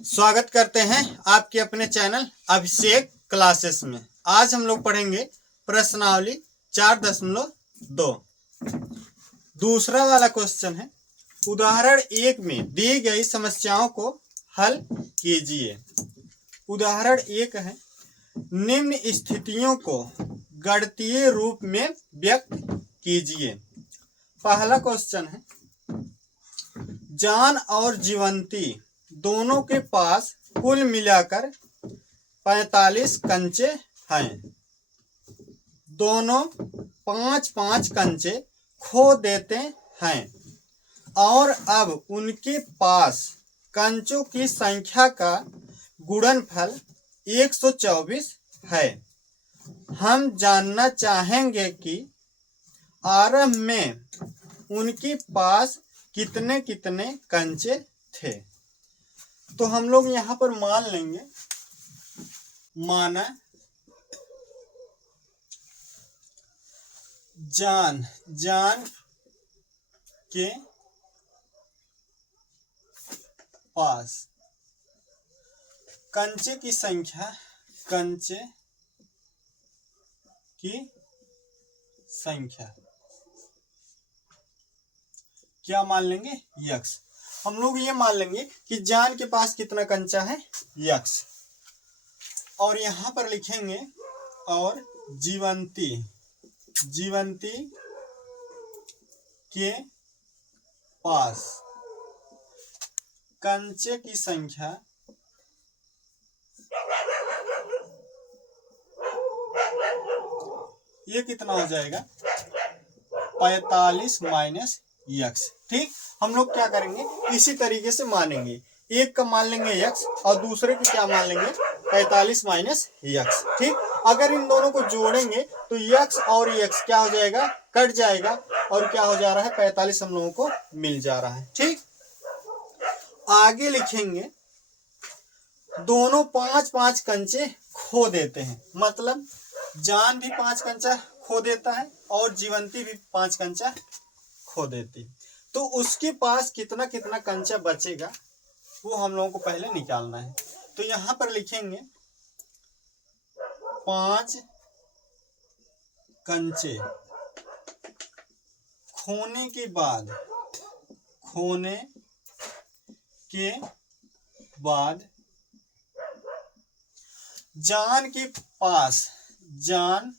स्वागत करते हैं आपके अपने चैनल अभिषेक क्लासेस में। आज हम लोग पढ़ेंगे प्रश्नावली 4.2। दूसरा वाला क्वेश्चन है, उदाहरण 1 में दी गई समस्याओं को हल कीजिए। उदाहरण 1 है, निम्न स्थितियों को गणितीय रूप में व्यक्त कीजिए। पहला क्वेश्चन है, जान और जीवंती दोनों के पास कुल मिलाकर 45 कंचे हैं। दोनों 5-5 कंचे खो देते हैं और अब उनके पास कंचों की संख्या का गुणनफल 124 है। हम जानना चाहेंगे कि आरंभ में उनके पास कितने कितने कंचे थे। तो हम लोग यहाँ पर मान लेंगे, माना जान के पास कंचे की संख्या क्या मान लेंगे? यक्स। हम लोग ये मान लेंगे कि जान के पास कितना कंचा है? यक्स। और यहां पर लिखेंगे और जीवंती के पास कंचे की संख्या ये कितना हो जाएगा? 45 माइनस यक्स। ठीक, हम लोग क्या करेंगे, इसी तरीके से मानेंगे। एक का मान लेंगे यक्स और दूसरे की क्या मान लेंगे? 45 माइनस यक्स। ठीक, अगर इन दोनों को जोड़ेंगे तो यक्स और यक्स क्या हो जाएगा? कट जाएगा और क्या हो जा रहा है? 45 हम लोगों को मिल जा रहा है। ठीक, आगे लिखेंगे दोनों 5-5 कंचे खो देते हैं। मतलब जान भी 5 कंचा खो देता है और जीवंती भी 5 कंचा खो देती है। तो उसके पास कितना कितना कंचा बचेगा वो हम लोगों को पहले निकालना है। तो यहां पर लिखेंगे 5 कंचे खोने के बाद जान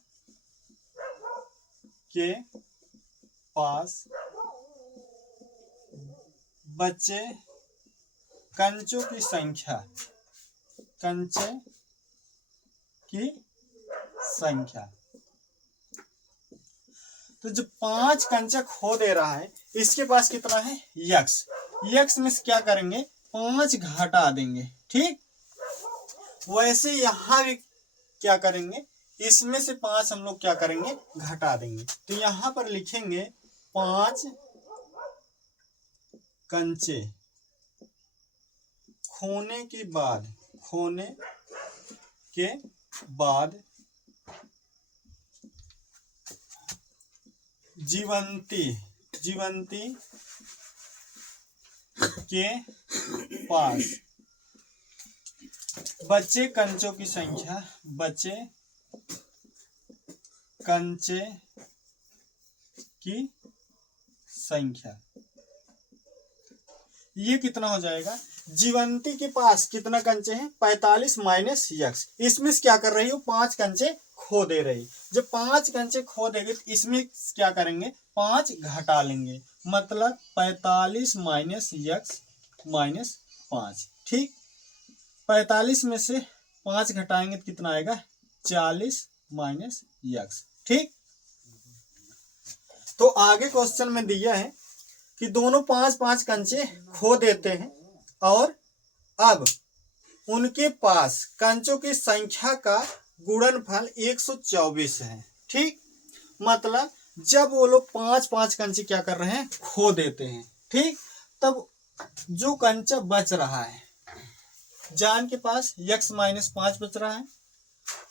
के पास बचे कंचों की संख्या। तो जो 5 कंचा खो दे रहा है इसके पास कितना है? यक्स। यक्स में से क्या करेंगे? 5 घटा देंगे। ठीक, वैसे यहां भी क्या करेंगे? इसमें से 5 हम लोग क्या करेंगे? घटा देंगे। तो यहां पर लिखेंगे 5 कंचे खोने के बाद जीवंती के पास बचे कंचों की संख्या ये कितना हो जाएगा? जीवंती के पास कितना कंचे हैं? 45 माइनस यक्स। इसमें क्या कर रही हो? 5 कंचे खो दे रही। जब 5 कंचे खो देंगे तो इसमें क्या करेंगे? 5 घटा लेंगे। मतलब 45 माइनस यक्स माइनस 5। ठीक, 45 में से 5 घटाएंगे तो कितना आएगा? 40 माइनस यक्स। ठीक, तो आगे क्वेश्चन में दिया है कि दोनों 5-5 कंचे खो देते हैं और अब उनके पास कंचों की संख्या का गुणनफल 124 है। ठीक, मतलब जब वो लोग 5-5 कंचे क्या कर रहे हैं? खो देते हैं। ठीक, तब जो कंचा बच रहा है, जान के पास यक्स माइनस 5 बच रहा है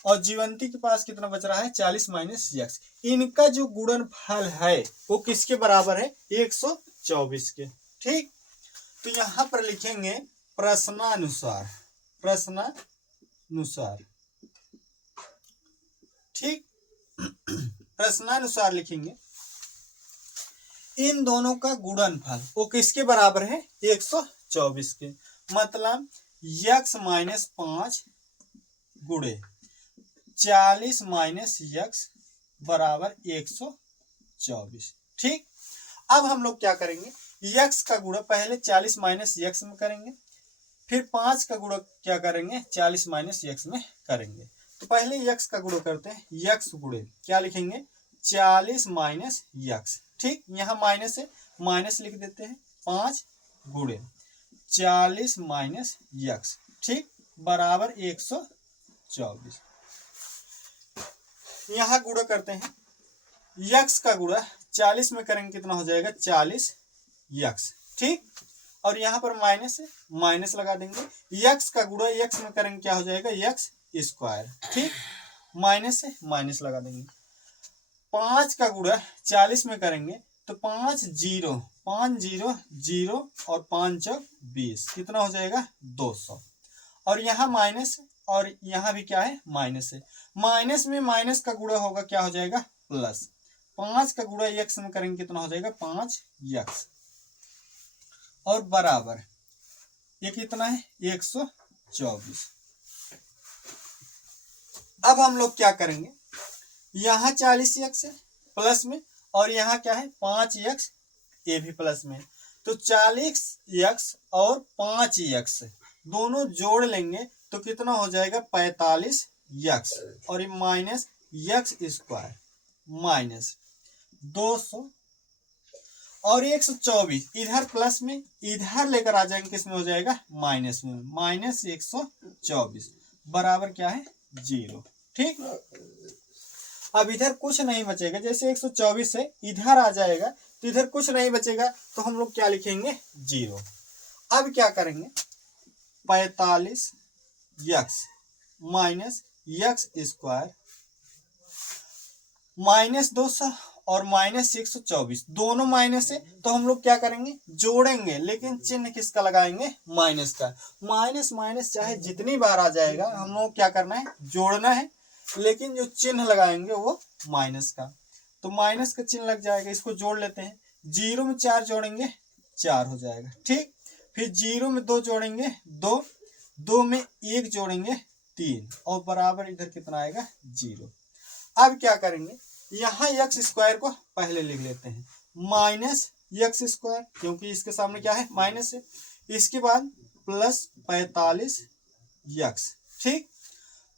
और जीवंती के पास कितना बच रहा है? 40 माइनस यक्स। इनका जो गुणनफल है वो किसके बराबर है? 124 के। ठीक, तो यहां पर लिखेंगे प्रश्नानुसार, प्रश्नानुसार, ठीक। प्रश्नानुसार लिखेंगे इन दोनों का गुणनफल वो किसके बराबर है, 124 के। मतलब x माइनस 5 गुणे 40 माइनस x बराबर 124, ठीक। अब हम लोग क्या करेंगे, x का गुणा पहले 40 माइनस x में करेंगे, फिर 5 का गुणा क्या करेंगे, 40 माइनस x में करेंगे। तो पहले x का गुणा करते हैं, x गुणे क्या लिखेंगे, 40 माइनस x, ठीक। यहाँ माइनस है, माइनस लिख देते हैं, 5 गुणे 40 माइनस x, ठीक, बराबर 124। यहाँ गुणा करते हैं, x का गुणा 40 में करेंगे कितना हो जाएगा, 40x, ठीक। और यहाँ पर माइनस है, माइनस लगा देंगे। x का गुणा x में करेंगे क्या हो जाएगा, x स्क्वायर, ठीक। माइनस है, माइनस लगा देंगे। 5 का गुणा 40 में करेंगे तो 5 0 5 0 0 और 5 20, कितना हो जाएगा, 200। और यहाँ माइनस और यहाँ भी क्या है, माइनस है। माइनस में माइनस का गुणा होगा क्या हो जाएगा, प्लस। 5 का गुणा x में करेंगे कितना हो जाएगा, 5x, और बराबर ये कितना है, 124। अब हम लोग क्या करेंगे, यहाँ 40x है प्लस में, और यहाँ क्या है, 5x, ये भी प्लस में। तो 40x और 5x दोनों जोड़ लेंगे तो कितना हो जाएगा, 45x, और ये माइनस x स्क्वायर माइनस 200 और 124, इधर प्लस में, इधर लेकर आ जाएंगे, किसमें हो जाएगा, माइनस में, माइनस 124 बराबर क्या है, 0, ठीक। अब इधर कुछ नहीं बचेगा, जैसे 124 से इधर आ जाएगा तो इधर कुछ नहीं बचेगा, तो हम लोग क्या लिखेंगे, 0। अब क्या करेंगे, 45x minus x square minus 200 और माइनस 124, दोनों माइनस है, तो हम लोग क्या करेंगे, जोड़ेंगे, लेकिन चिन्ह किसका लगाएंगे, माइनस का। माइनस माइनस चाहे जितनी बार आ जाएगा, हम लोग क्या करना है, जोड़ना है, लेकिन जो चिन्ह लगाएंगे वो माइनस का। तो माइनस का चिन्ह लग जाएगा, इसको जोड़ लेते हैं। 0 में 4 जोड़ेंगे 4 हो जाएगा, ठीक। फिर 0 में 2 जोड़ेंगे 2, 2 में 1 जोड़ेंगे 3, और बराबर इधर कितना आएगा, 0। अब क्या करेंगे, यहाँ x स्क्वायर को पहले लिख लेते हैं, माइनस x स्क्वायर, क्योंकि इसके सामने क्या है, माइनस है। इसके बाद प्लस 45x, ठीक,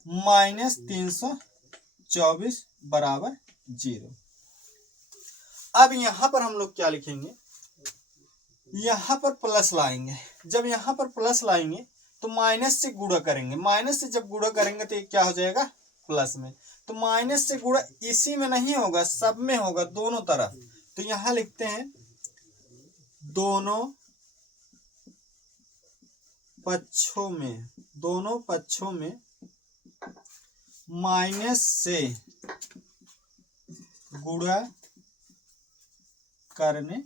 माइनस 324 बराबर 0। अब यहाँ पर हम लोग क्या लिखेंगे, यहाँ पर प्लस लाएंगे। जब यहाँ पर प्लस लाएंगे तो माइनस से गुणा करेंगे, माइनस से जब गुणा करेंगे तो ये क्या हो जाएगा, प्लस में। तो माइनस से गुणा इसी में नहीं होगा, सब में होगा, दोनों तरफ। तो यहाँ लिखते हैं, दोनों पक्षों में, दोनों पक्षों में माइनस से गुणा करने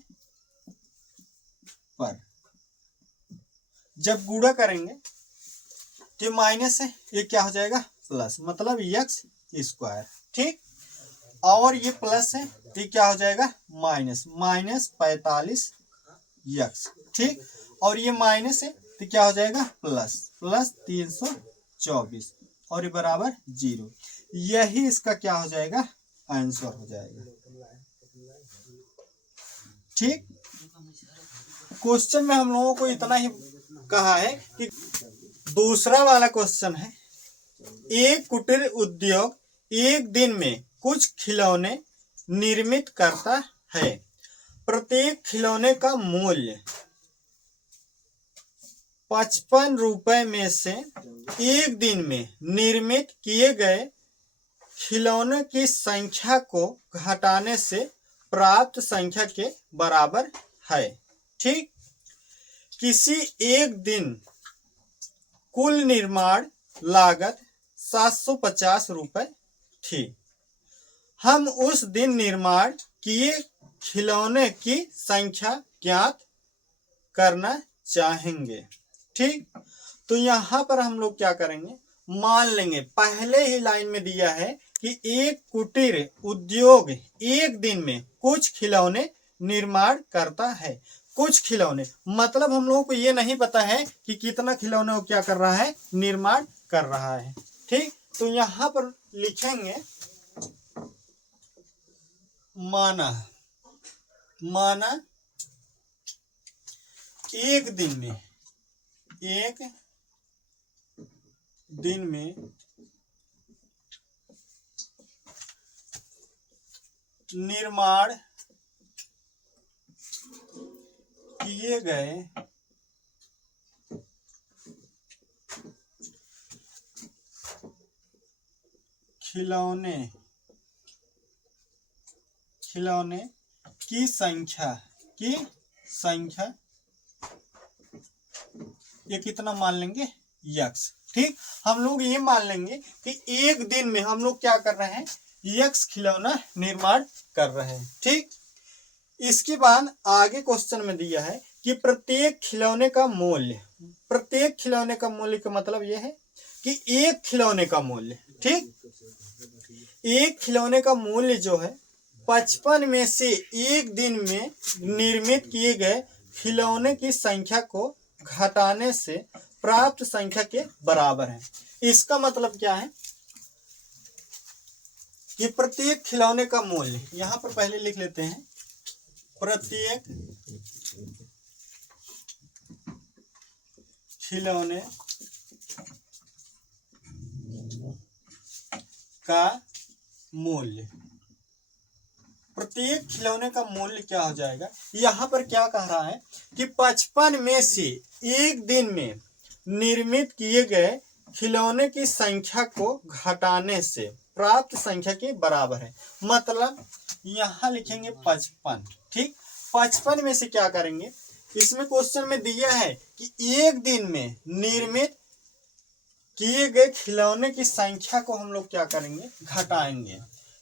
पर, जब गुणा करेंगे तो माइनस है, ये क्या हो जाएगा, प्लस, मतलब x स्क्वायर, ठीक। और ये प्लस है तो ये क्या हो जाएगा, माइनस, माइनस 45x, ठीक। और ये माइनस है तो क्या हो जाएगा, प्लस, प्लस 324, और ये बराबर 0। यही इसका क्या हो जाएगा, आंसर हो जाएगा, ठीक। क्वेश्चन में हम लोगों को इतना ही कहा है कि दूसरा वाला क्वेश्चन है, एक कुटीर उद्योग एक दिन में कुछ खिलौने निर्मित करता है, प्रत्येक खिलौने का मूल्य 55 रुपए में से एक दिन में निर्मित किए गए खिलौने की संख्या को घटाने से प्राप्त संख्या के बराबर है, ठीक। किसी एक दिन कुल निर्माण लागत 750 रुपए थी। हम उस दिन निर्माण किए खिलौने की संख्या ज्ञात करना चाहेंगे। ठीक, तो यहाँ पर हम लोग क्या करेंगे, मान लेंगे पहले ही लाइन में दिया है कि एक कुटीर उद्योग एक दिन में कुछ खिलौने निर्माण करता है। कुछ खिलौने मतलब हम लोगों को ये नहीं पता है कि कितना खिलौने वो क्या कर रहा है, निर्माण कर रहा है। ठीक, तो यहाँ पर लिखेंगे माना, माना एक दिन में निर्माण किए गए खिलौने की संख्या ये कितना मान लेंगे, यक्स। ठीक, हम लोग ये मान लेंगे कि एक दिन में हम लोग क्या कर रहे हैं, यक्स खिलौना निर्माण कर रहे हैं। ठीक, इसके बाद आगे क्वेश्चन में दिया है कि प्रत्येक खिलौने का मूल्य, प्रत्येक खिलौने का मूल्य का मतलब यह है कि एक खिलौने का मूल्य, ठीक, एक खिलौने का मूल्य जो है 55 में से एक दिन में निर्मित किए गए खिलौने की संख्या को घटाने से प्राप्त संख्या के बराबर है। इसका मतलब क्या है कि प्रत्येक खिलौने का मूल्य, यहां पर पहले लिख लेते हैं, प्रत्येक खिलौने का मूल्य, प्रत्येक खिलौने का मूल्य क्या हो जाएगा, यहां पर क्या कह रहा है कि 55 में से एक दिन में निर्मित किए गए खिलौने की संख्या को घटाने से प्राप्त संख्या के बराबर है। मतलब यहां लिखेंगे 55। ठीक, 55 में से क्या करेंगे, इसमें क्वेश्चन में दिया है कि एक दिन में निर्मित किए गए खिलौने की संख्या को हम लोग क्या करेंगे, घटाएंगे।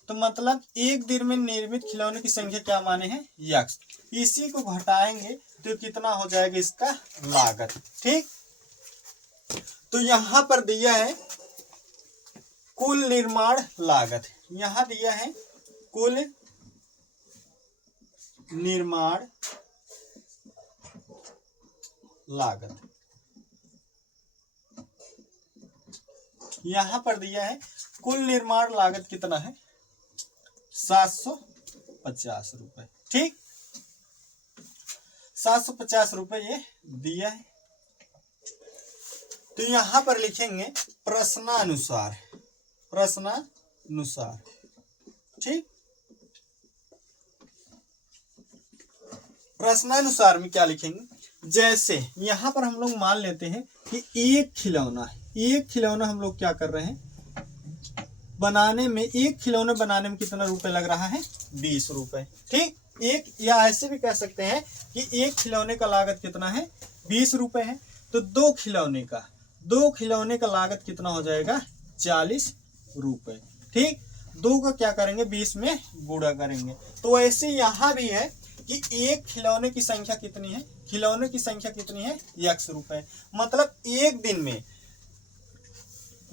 तो मतलब एक दिन में निर्मित खिलौने की संख्या क्या माने हैं, यक्स। इसी को घटाएंगे तो कितना हो जाएगा इसका लागत। ठीक, तो यहां पर दिया है कुल निर्माण लागत, यहां दिया है कुल निर्माण लागत, यहां पर दिया है कुल निर्माण लागत कितना है, 750 रुपए। ठीक, 750 रुपए ये दिया है। तो यहां पर लिखेंगे प्रश्नानुसार, प्रश्नानुसार। ठीक, प्रश्नानुसार में क्या लिखेंगे, जैसे यहां पर हम लोग मान लेते हैं कि एक खिलौना है, एक खिलौना हम लोग क्या कर रहे हैं बनाने में, एक खिलौने बनाने में कितना रुपए लग रहा है, 20 रुपए। ठीक, एक, या ऐसे भी कह सकते हैं कि एक खिलौने का लागत कितना है, 20 रुपए है। तो दो खिलौने का लागत कितना हो जाएगा, 40 रुपए। ठीक, दो का क्या करेंगे, 20 में गुणा करेंगे। तो ऐसे यहां भी है कि एक खिलौने की संख्या कितनी है, खिलौने की संख्या कितनी है, यक्स रुपए। मतलब एक दिन में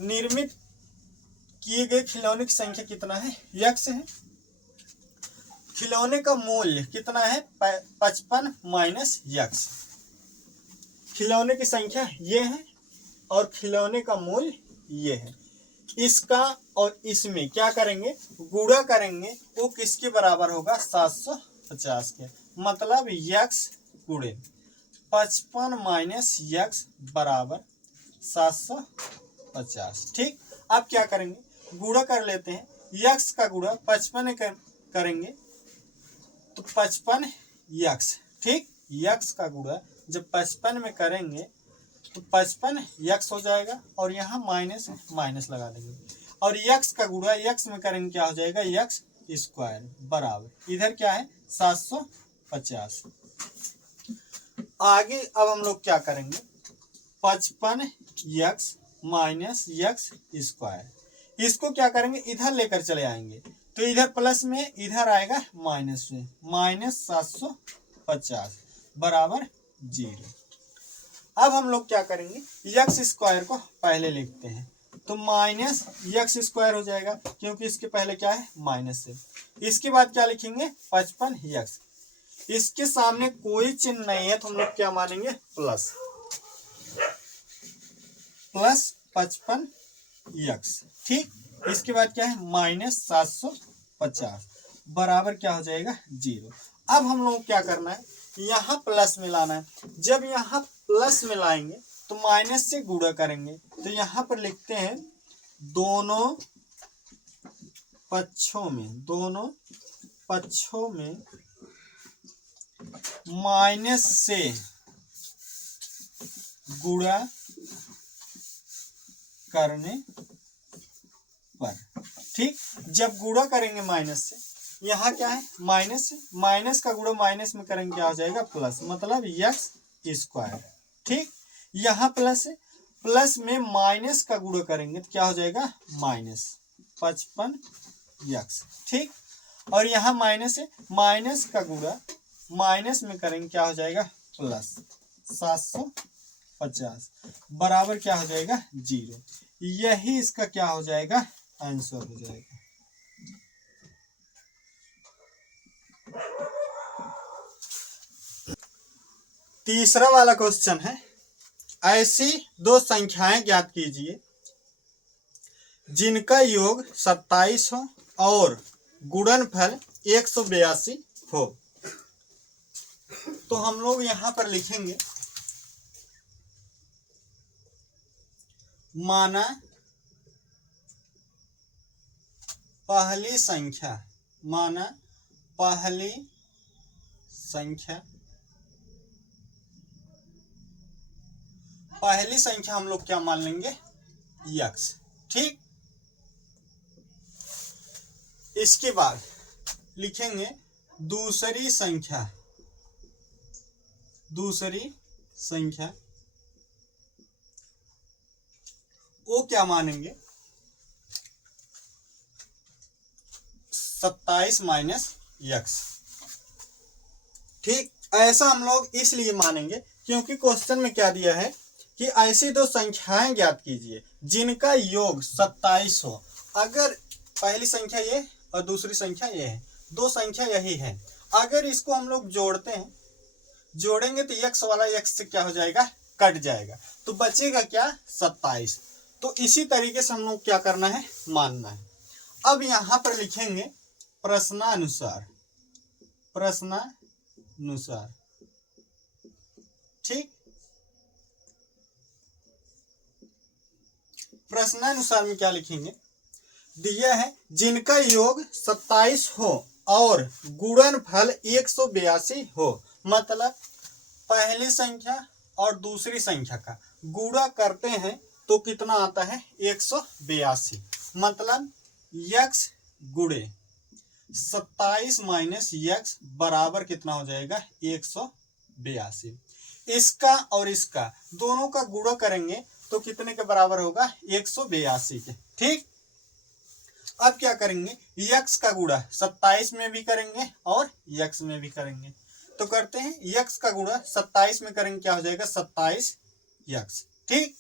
निर्मित किए गए खिलौने की संख्या कितना है, यक्स है। खिलौने का मूल्य कितना है, 55 माइनस यक्स। खिलौने की संख्या ये है और खिलौने का मूल्य ये है। इसका और इसमें क्या करेंगे, गुणा करेंगे, वो किसके बराबर होगा, 750 के। मतलब यक्स गुणे 55 माइनस यक्स बराबर 750। ठीक, अब क्या करेंगे, गुणा कर लेते हैं, यक्स का गुणा 55 करेंगे तो 55 यक्स। ठीक, यक्स का गुणा जब 55 में करेंगे तो 55 यक्स हो जाएगा और यहाँ माइनस माइनस लगा देंगे, और यक्स का गुणा यक्स में करेंगे क्या हो जाएगा, यक्स स्क्वायर बराबर, इधर क्या है 750। आगे अब हम लोग क्या करेंगे, 55 यक्स माइनस यक्स स्क्वायर, इसको क्या करेंगे, इधर लेकर चले आएंगे तो इधर प्लस में, इधर आएगा माइनस में, माइनस 750 बराबर 0। अब हम लोग क्या करेंगे, यक्स स्क्वायर को पहले लिखते हैं, तो माइनस यक्स स्क्वायर हो जाएगा क्योंकि इसके पहले क्या है माइनस है। इसके बाद क्या लिखेंगे 55 यक्स, इसके सामने कोई चिन्ह नहीं है तो हम लोग क्या मानेंगे प्लस 55 यक्स। ठीक, इसके बाद क्या है माइनस 750 बराबर क्या हो जाएगा 0। अब हम लोग क्या करना है, यहाँ प्लस मिलाना है। जब यहाँ प्लस मिलाएंगे तो माइनस से गुणा करेंगे, तो यहाँ पर लिखते हैं दोनों पक्षों में माइनस से गुणा करने पर। ठीक, जब गुणा करेंगे माइनस से, यहाँ क्या है माइनस, माइनस का गुणा माइनस में करेंगे क्या हो जाएगा प्लस, मतलब यक्स स्क्वायर। ठीक, यहाँ प्लस है, प्लस में माइनस का गुणा करेंगे तो क्या हो जाएगा माइनस 55 यक्स। ठीक, और यहाँ माइनस है, माइनस का गुणा माइनस में करेंगे क्या हो जाएगा प्लस 750 बराबर क्या हो जाएगा 0। यही इसका क्या हो जाएगा आंसर हो जाएगा। तीसरा वाला क्वेश्चन है, ऐसी दो संख्याएं ज्ञात कीजिए जिनका योग 27 हो और गुणनफल 182 हो। तो हम लोग यहां पर लिखेंगे माना पहली संख्या हम लोग क्या मान लेंगे यक्स। ठीक, इसके बाद लिखेंगे दूसरी संख्या वो क्या मानेंगे 27 माइनस यक्स। ठीक, ऐसा हम लोग इसलिए मानेंगे क्योंकि क्वेश्चन में क्या दिया है कि ऐसी दो संख्याएं ज्ञात कीजिए जिनका योग 27 हो। अगर पहली संख्या ये और दूसरी संख्या ये है, दो संख्या यही है, अगर इसको हम लोग जोड़ेंगे तो यक्स वाला यक्स से क्या हो जाएगा कट जाएगा, तो बचेगा क्या 27। तो इसी तरीके से हम लोग क्या करना है मानना है। अब यहां पर लिखेंगे प्रश्नानुसार। ठीक, प्रश्नानुसार में क्या लिखेंगे, दिया है जिनका योग 27 हो और गुणनफल 182 हो। मतलब पहली संख्या और दूसरी संख्या का गुणा करते हैं तो कितना आता है 182। मतलब यक्स गुणे 27 माइनस यक्स बराबर कितना हो जाएगा 182। इसका और इसका दोनों का गुणा करेंगे तो कितने के बराबर होगा 182 के। ठीक, अब क्या करेंगे यक्स का गुणा 27 में भी करेंगे और यक्स में भी करेंगे, तो करते हैं यक्स का गुणा 27 में करेंगे क्या हो जाएगा 27 यक्स। ठीक,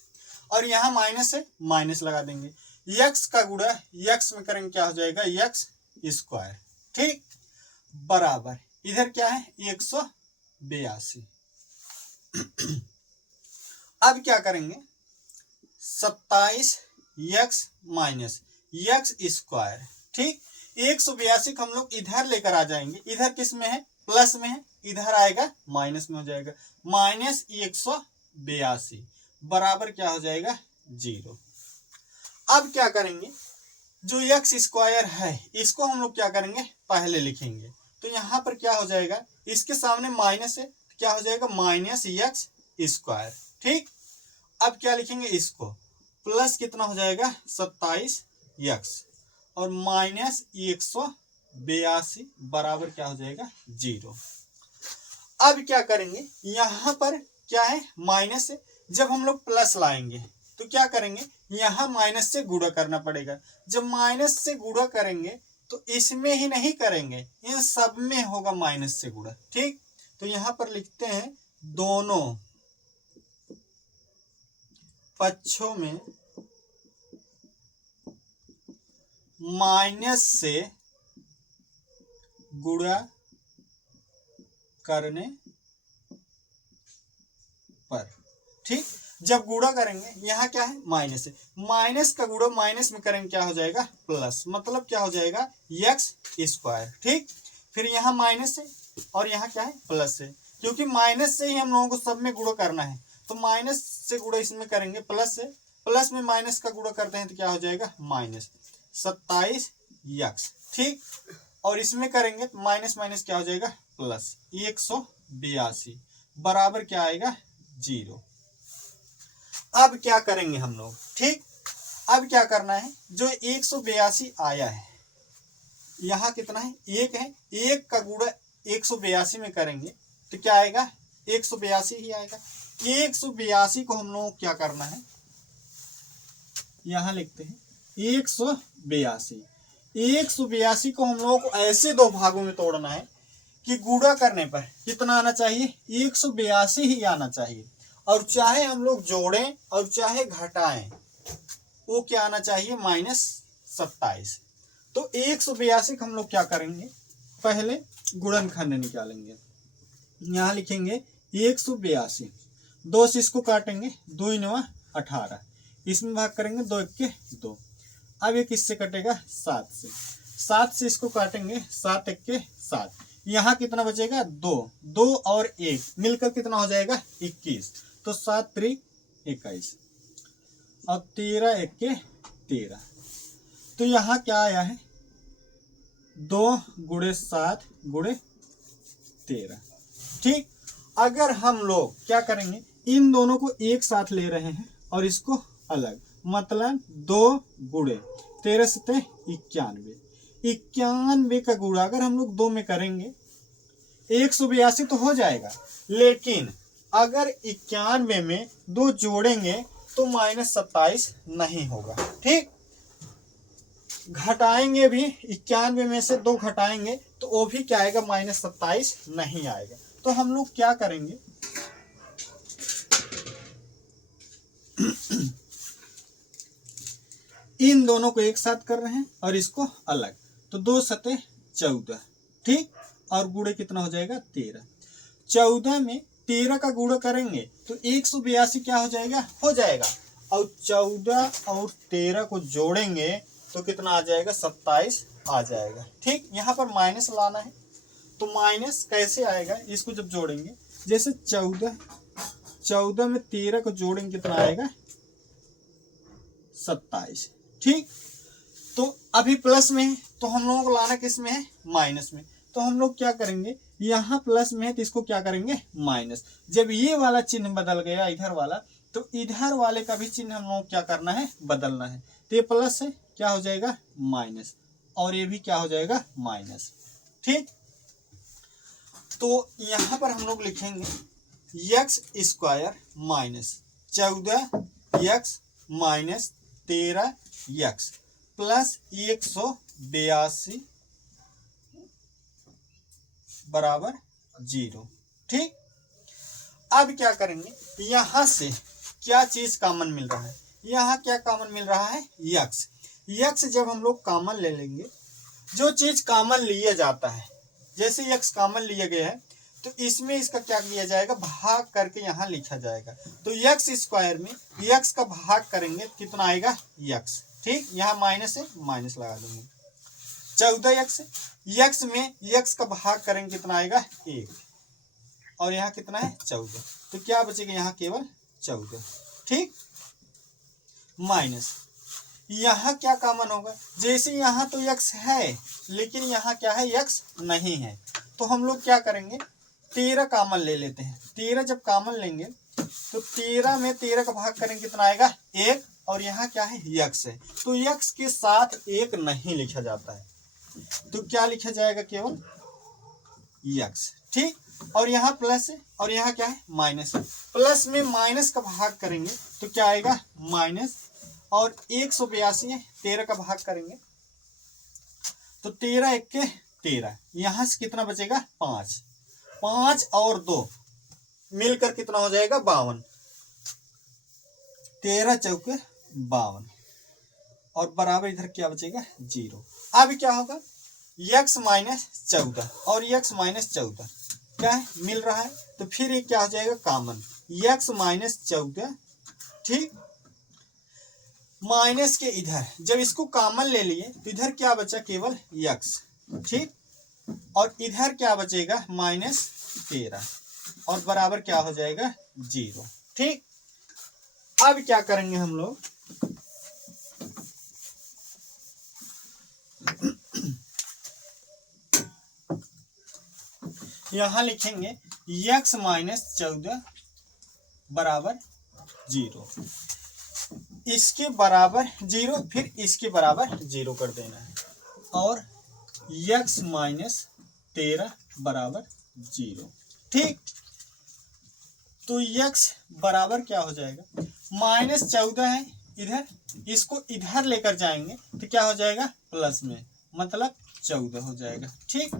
और यहाँ माइनस है माइनस लगा देंगे, यक्स का गुणा यक्स में करेंगे क्या हो जाएगा यक्स स्क्वायर। ठीक, बराबर इधर क्या है 182। अब क्या करेंगे 27 यक्स माइनस यक्स स्क्वायर। ठीक, 182 को हम लोग इधर लेकर आ जाएंगे, इधर किस में है प्लस में है, इधर आएगा माइनस में हो जाएगा, माइनस 182 बराबर क्या हो जाएगा 0। अब क्या करेंगे जो यक्स स्क्वायर है इसको हम लोग क्या करेंगे पहले लिखेंगे, तो यहाँ पर क्या हो जाएगा इसके सामने माइनस है, क्या हो जाएगा माइनस यक्स स्क्वायर। ठीक, अब क्या लिखेंगे इसको प्लस कितना हो जाएगा 27 यक्स और माइनस 182 बराबर क्या हो जाएगा 0। अब क्या करेंगे यहाँ पर क्या है माइनस है, जब हम लोग प्लस लाएंगे तो क्या करेंगे यहाँ माइनस से गुणा करना पड़ेगा। जब माइनस से गुणा करेंगे तो इसमें ही नहीं करेंगे, इन सब में होगा माइनस से गुणा। ठीक, तो यहाँ पर लिखते हैं दोनों पक्षों में माइनस से गुणा करने पर। ठीक, जब गुणा करेंगे यहाँ क्या है माइनस है, माइनस का गुणा माइनस में करेंगे क्या हो जाएगा प्लस, मतलब क्या हो जाएगा एक्स स्क्वायर। ठीक, फिर यहाँ माइनस है और यहाँ क्या है प्लस है, क्योंकि माइनस से ही हम लोगों को सब में गुणा करना है, तो माइनस से गुणा इसमें करेंगे प्लस से, प्लस में माइनस का गुणा करते हैं तो क्या हो जाएगा माइनस 27 एक्स। ठीक, और इसमें करेंगे तो माइनस माइनस क्या हो जाएगा प्लस 182 बराबर क्या आएगा 0। अब क्या करेंगे हम लोग, ठीक, अब क्या करना है, जो 182 आया है यहाँ कितना है एक है, एक का गुणा 182 में करेंगे तो क्या आएगा 182 ही आएगा। 182 को हम लोग क्या करना है, यहाँ लिखते हैं 182 को हम लोगों को ऐसे दो भागों में तोड़ना है कि गुणा करने पर कितना आना चाहिए 182 ही आना चाहिए, और चाहे हम लोग जोड़ें और चाहे घटाएं वो क्या आना चाहिए -27। तो 182 को हम लोग क्या करेंगे, पहले गुणनखंड निकालेंगे, यहाँ लिखेंगे 182, 2 से इसको काटेंगे 2 9 18, इसमें भाग करेंगे 2 1 2, अब ये किससे कटेगा 7 से, 7 से इसको काटेंगे 7 1 7, यहाँ कितना बचेगा 2, 2 और 1 मिलकर कितना हो जाएगा 21, तो 7 3 21 और 13 1 13, तो यहाँ क्या आया है 2 × 7 × 13। ठीक, अगर हम लोग क्या करेंगे इन दोनों को एक साथ ले रहे हैं और इसको अलग, मतलब 2 × 13 7 91, 91 का गुणा अगर हम लोग 2 में करेंगे 182 तो हो जाएगा, लेकिन अगर 91 में 2 जोड़ेंगे तो -27 नहीं होगा। ठीक, घटाएंगे भी 91 में से 2 घटाएंगे तो वो भी क्या आएगा -27 नहीं आएगा। तो हम लोग क्या करेंगे इन दोनों को एक साथ कर रहे हैं और इसको अलग, तो 2 7 14। ठीक, और गुणे कितना हो जाएगा 13, 14 में 13 का गुणा करेंगे तो 182 क्या हो जाएगा और 14 और 13 को जोड़ेंगे तो कितना आ जाएगा 27 आ जाएगा। ठीक, यहाँ पर माइनस लाना है, तो माइनस कैसे आएगा, इसको जब जोड़ेंगे जैसे 14 में 13 को जोड़ेंगे कितना आएगा 27। ठीक, तो अभी प्लस में है तो हम लोगों को लाना किस में है माइनस में, तो हम लोग क्या करेंगे यहाँ प्लस में है तो इसको क्या करेंगे माइनस, जब ये वाला चिन्ह बदल गया इधर वाला तो इधर वाले का भी चिन्ह हम लोग क्या करना है बदलना है, तो ये प्लस है क्या हो जाएगा माइनस और ये भी क्या हो जाएगा माइनस। ठीक, तो यहाँ पर हम लोग लिखेंगे x² -14x -13x प्लस 182 बराबर 0। ठीक, अब क्या करेंगे यहाँ से क्या चीज कॉमन मिल रहा है, यहाँ क्या कॉमन मिल रहा है x जब हम लोग कॉमन ले लेंगे, जो चीज कॉमन लिया जाता है जैसे x कॉमन लिया गया है तो इसमें इसका क्या किया जाएगा भाग करके यहाँ लिखा जाएगा, तो x² में x का भाग करेंगे कितना आएगा x। ठीक, यहाँ माइनस है माइनस लगा देंगे, 14x x में x का भाग करेंगे कितना आएगा 1 और यहाँ कितना है 14, तो क्या बचेगा यहाँ केवल 14। ठीक, माइनस यहाँ क्या कॉमन होगा, जैसे यहाँ तो x है लेकिन यहाँ क्या है x नहीं है, तो हम लोग क्या करेंगे 13 कॉमन ले लेते हैं, 13 जब कॉमन लेंगे तो 13 में 13 का भाग करेंगे कितना आएगा 1 और यहाँ क्या है x है, तो x के साथ 1 नहीं लिखा जाता है तो क्या लिखा जाएगा केवल x। ठीक, और यहाँ प्लस है और यहाँ क्या है माइनस है, प्लस में माइनस का भाग करेंगे तो क्या आएगा माइनस और 182 है 13 का भाग करेंगे तो 13 1 13, यहाँ से कितना बचेगा 5 और 2 मिलकर कितना हो जाएगा 52, 13 चौके 52 और बराबर इधर क्या बचेगा 0। अब क्या होगा x माइनस 14 और x माइनस 14 क्या है मिल रहा है, तो फिर ये क्या हो जाएगा कॉमन x माइनस 14। ठीक, माइनस के इधर जब इसको कॉमन ले लिए तो इधर क्या बचा केवल x। ठीक, और इधर क्या बचेगा माइनस 13 और बराबर क्या हो जाएगा 0। ठीक, अब क्या करेंगे हम लोग यहां लिखेंगे x माइनस 14 बराबर 0, इसके बराबर 0 फिर इसके बराबर 0 कर देना है और x माइनस 13 बराबर 0। ठीक, तो x बराबर क्या हो जाएगा माइनस 14 है इधर, इसको इधर लेकर जाएंगे तो क्या हो जाएगा प्लस में, मतलब 14 हो जाएगा। ठीक,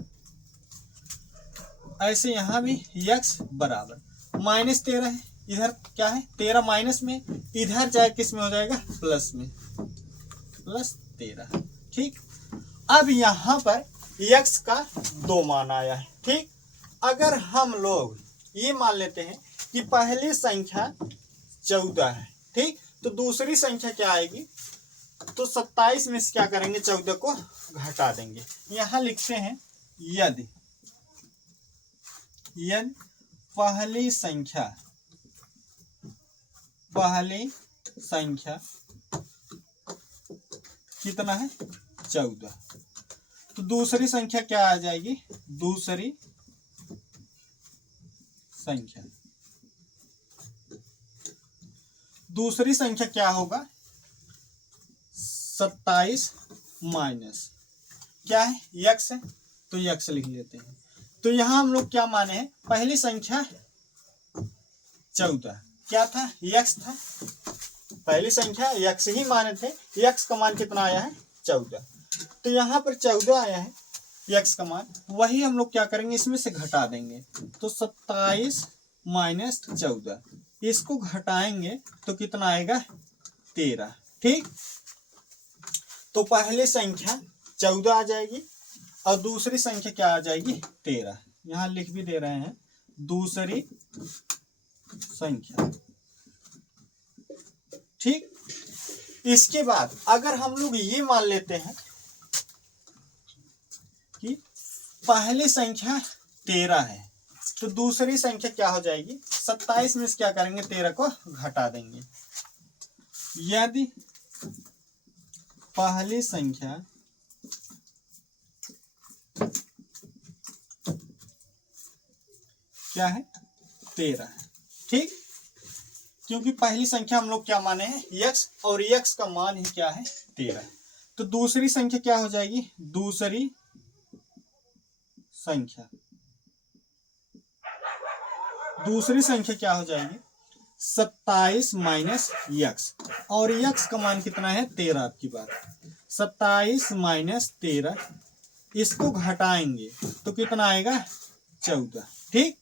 ऐसे यहां भी x बराबर माइनस 13 है, इधर क्या है 13 माइनस में, इधर जाए किस में हो जाएगा प्लस में, प्लस 13। ठीक, अब यहां पर x का 2 मान आया है। ठीक, अगर हम लोग ये मान लेते हैं कि पहली संख्या 14 है, ठीक, तो दूसरी संख्या क्या आएगी, तो 27 में से क्या करेंगे 14 को घटा देंगे। यहां लिखते हैं यदि पहली संख्या कितना है 14, तो दूसरी संख्या क्या आ जाएगी, दूसरी संख्या क्या होगा 27 माइनस क्या है x है, तो x लिख लेते हैं। तो यहां हम लोग क्या माने हैं, पहली संख्या 14 क्या था x था, पहली संख्या x ही माने थे, x का मान कितना आया है 14, तो यहाँ पर 14 आया है x का मान, वही हम लोग क्या करेंगे इसमें से घटा देंगे, तो 27 माइनस 14 इसको घटाएंगे तो कितना आएगा 13। ठीक, तो पहली संख्या 14 आ जाएगी और दूसरी संख्या क्या आ जाएगी 13, यहां लिख भी दे रहे हैं दूसरी संख्या। ठीक, इसके बाद अगर हम लोग ये मान लेते हैं कि पहली संख्या 13 है, तो दूसरी संख्या क्या हो जाएगी 27 में से क्या करेंगे 13 को घटा देंगे। यदि पहली संख्या क्या है 13 है। ठीक, क्योंकि पहली संख्या हम लोग क्या माने हैं x और x का मान ही क्या है 13, तो दूसरी संख्या क्या हो जाएगी, दूसरी संख्या क्या हो जाएगी 27 माइनस x और x का मान कितना है 13, आपकी बात 27 माइनस 13 इसको घटाएंगे तो कितना आएगा 14। ठीक,